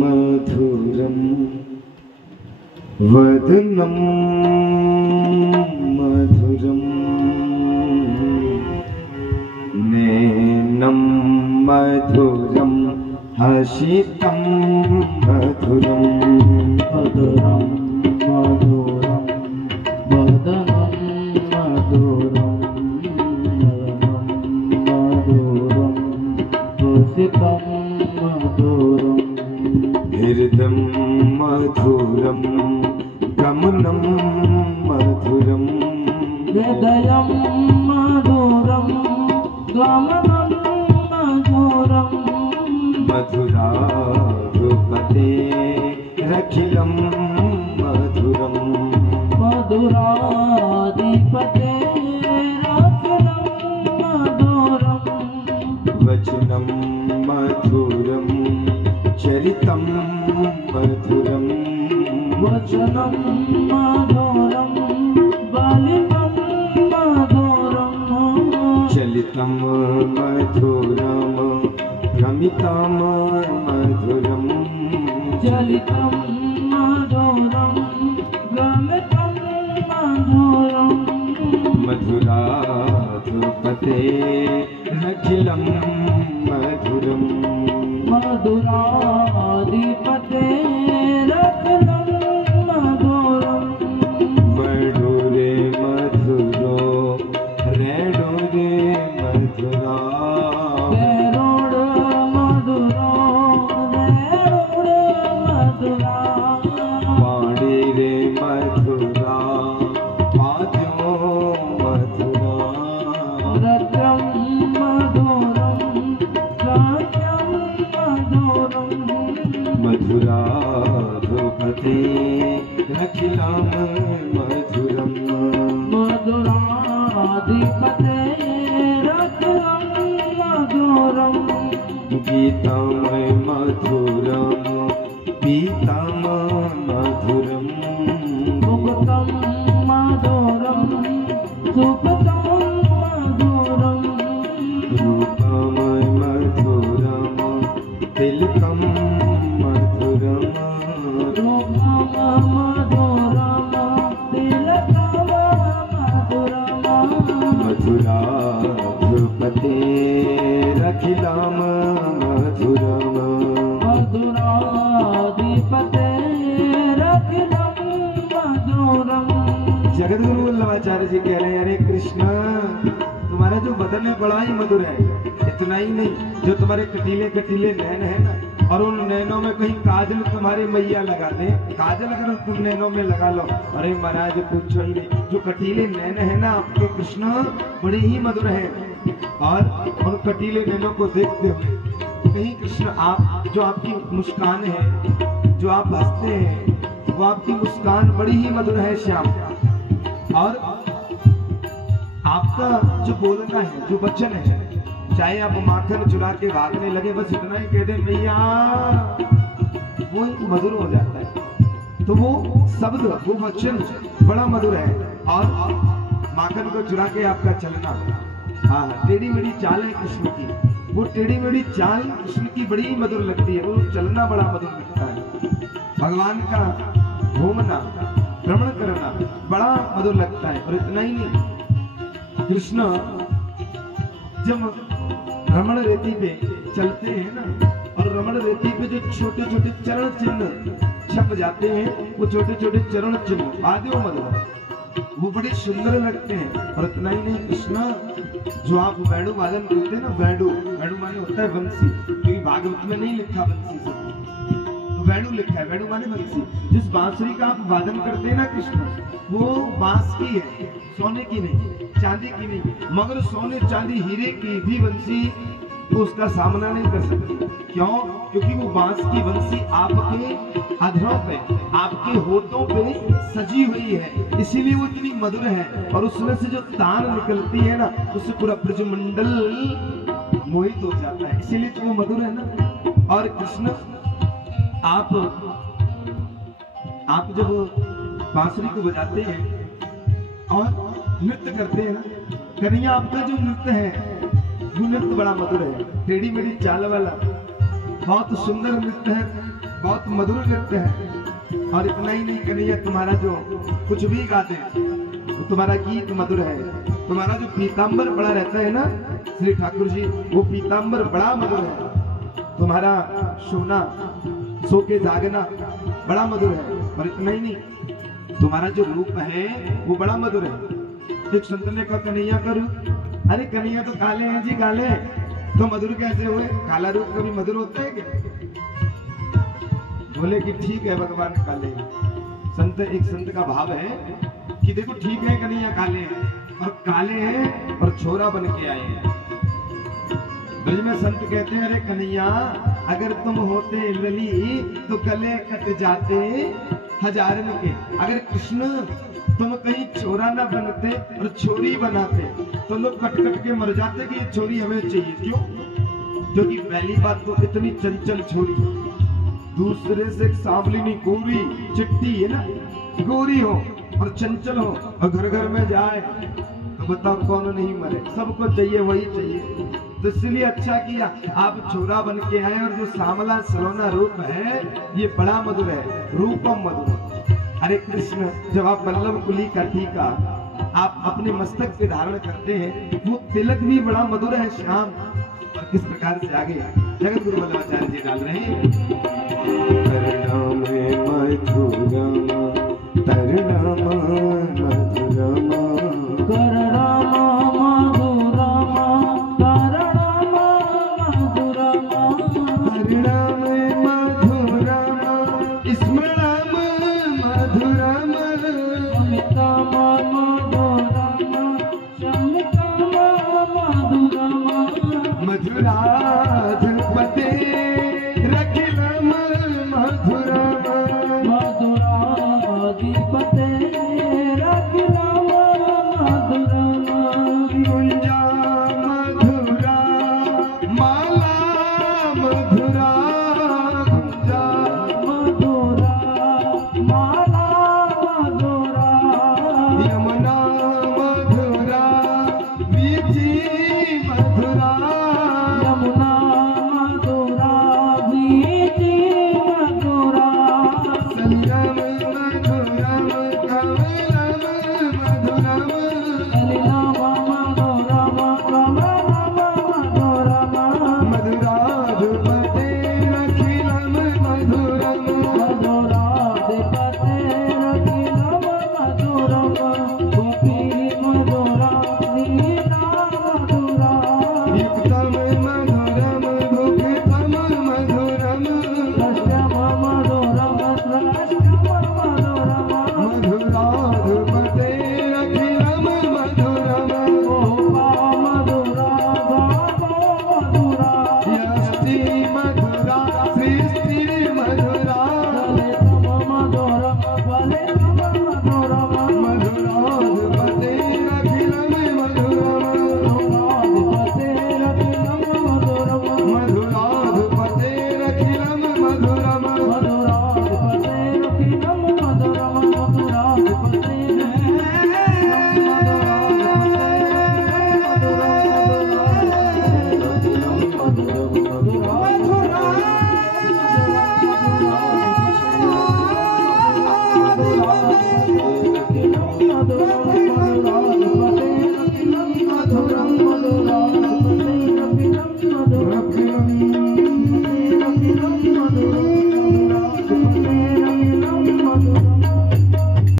मधुरं वदनं मधुरं नैनं मधुरं हसितं मधुरं मधुरं मधुरं वदनं मधुरं मधुरं हसितं मधुरं हृदं मधुरं गमनं मधुरं हृदयं मधुरं गमनं मधुरं मधुराधिपतेरखिलं मधुरं मधुराधिपतेरखिलं मधुरं वचनं मधुरं चरितं मधुरं वचनं मधुरं बालितं मधुरं चलितं मधुरं भ्रमितं मधुरं चलितं मधुरं भ्रमितं मधुरं मधुराधिपतेरखिलं मधुरं मधुराधिपतेरखिलं मधुरं वडो रे मधुरो रेडो रे मधुरा वेरोड मधुरो वेरोड मधुरा वाणी रे मधुरा पाद्यो मधुरा रत्रं मधुरं रात्रं मधुरं मधुराधिपतेरखिलं मधुरं मधुराधिपतेरखिलं मधुरं गीतामय मधुरं पीताम मधुरं मुक्तं मधुरं सुखतं मधुरं रूपमय मधुरं तिलकं मधुरं रूपं मधुरं तिलकं मधुरं मधुराधिपतेरखिलं मधुरं मधुराधिपतेरखिलं मधुरं जगद्गुरु वल्लभाचार्य जी कह रहे हैं, अरे कृष्ण, तुम्हारा जो बदन है बड़ा ही मधुर है। इतना ही नहीं, जो तुम्हारे कटीले कटीले नैन है ना, और उन नैनों में कहीं काजल तुम्हारे मैया लगा दे, काजल अगर तुम नैनों में लगा लो, अरे महाराज पूछो ही नहीं, जो कटीले नैन है ना आपके कृष्ण, बड़े ही मधुर हैं। और उन कटीले नैनों को देखते हुए कहीं कृष्ण आप, जो आपकी मुस्कान है, जो आप हंसते हैं, वो आपकी मुस्कान बड़ी ही मधुर है श्याम। और आपका जो बोलना है, जो वचन है, चाहे आप माखन चुरा के भागने लगे, बस इतना ही कह दे मैया, वो ही मधुर हो जाता है। तो वो शब्द, वो वचन बड़ा मधुर है। और माखन को चुरा के आपका चलना, हाँ, टेढ़ी मेढ़ी चाल है कृष्ण की, वो टेढ़ी मेढ़ी चाल कृष्ण की बड़ी ही मधुर लगती है, वो चलना बड़ा मधुर लगता है। भगवान का घूमना, भ्रमण करना बड़ा मधुर लगता है। और इतना ही नहीं, कृष्ण जब रमण रेती पे चलते हैं ना, और रमण रेती पे जो छोटे छोटे चरण चिन्ह छप जाते हैं, वो छोटे छोटे चरण चिन्ह आदि मधुर, वो बड़े सुंदर लगते हैं। और इतना ही नहीं, कृष्ण जो आप वैडू वादन करते हैं ना, वैडू, वैडू माने होता है बंसी, क्योंकि भागवत में नहीं लिखा बंसी से, तो वैडू लिखा है, वैडू माने बंसी। जिस बांसुरी का आप वादन करते हैं ना कृष्ण, वो बांस की है, सोने की नहीं, चांदी की नहीं, मगर सोने चांदी हीरे की भी बंसी तो उसका सामना नहीं कर सकती। क्यों? क्योंकि वो बांस की बंसी आपके अधरों पे, आपके होठों पे सजी हुई है, इसीलिए वो इतनी मधुर है। और उसमें से जो तान निकलती है ना, उससे पूरा ब्रजमंडल मोहित हो जाता है, इसीलिए तो वो मधुर है ना। और कृष्ण आप जब बांसुरी को बजाते हैं और नृत्य करते हैं ना, कन्हैया आपका जो नृत्य है, वो नृत्य बड़ा मधुर है, टेढ़ी मेढ़ी चाल वाला, बहुत सुंदर नृत्य है, बहुत मधुर नृत्य है। और इतना ही नहीं कन्हैया, तुम्हारा जो कुछ भी गाते हैं तो तुम्हारा गीत मधुर है। तुम्हारा जो पीताम्बर बड़ा रहता है ना श्री ठाकुर जी, वो पीताम्बर बड़ा मधुर है। तुम्हारा सोना, सो के जागना बड़ा मधुर है। और इतना ही नहीं, तुम्हारा जो रूप है वो बड़ा मधुर है। एक संत ने कहा कन्हैया करूं, अरे कन्हैया तो काले हैं जी, काले तो मधुर कैसे हुए? काला रूप कभी मधुर होता है क्या? बोले कि ठीक है भगवान काले। संत, एक संत का भाव है कि देखो ठीक है कन्हैया काले हैं, और काले हैं और छोरा बन के आए हैं। ब्रज में संत कहते हैं अरे कन्हैया अगर तुम होते लली तो गले कट जाते हजारन के। अगर कृष्ण तुम कहीं छोरा ना बनते और छोरी बनाते तो लोग कट कट के मर जाते कि ये छोरी हमें चाहिए। क्यों? क्योंकि पहली बात तो इतनी चंचल छोरी, दूसरे से सांवलिनी गोरी चिट्टी है ना, गोरी हो और चंचल हो और घर घर में जाए तो बताओ कौन नहीं मरे? सबको चाहिए, वही चाहिए। तो इसलिए अच्छा किया आप छोरा बन के आए। और जो सांवला सलोना रूप है ये बड़ा मधुर है, रूपम मधुर। अरे कृष्ण जब आप वल्लभ कुली का टीका आप अपने मस्तक पे धारण करते हैं, वो तिलक भी बड़ा मधुर है श्याम। और किस प्रकार से आगे जगत गुरु वल्लभाचार्य जी डाल रहे हैं, तरनाम है मधुरम, तरनाम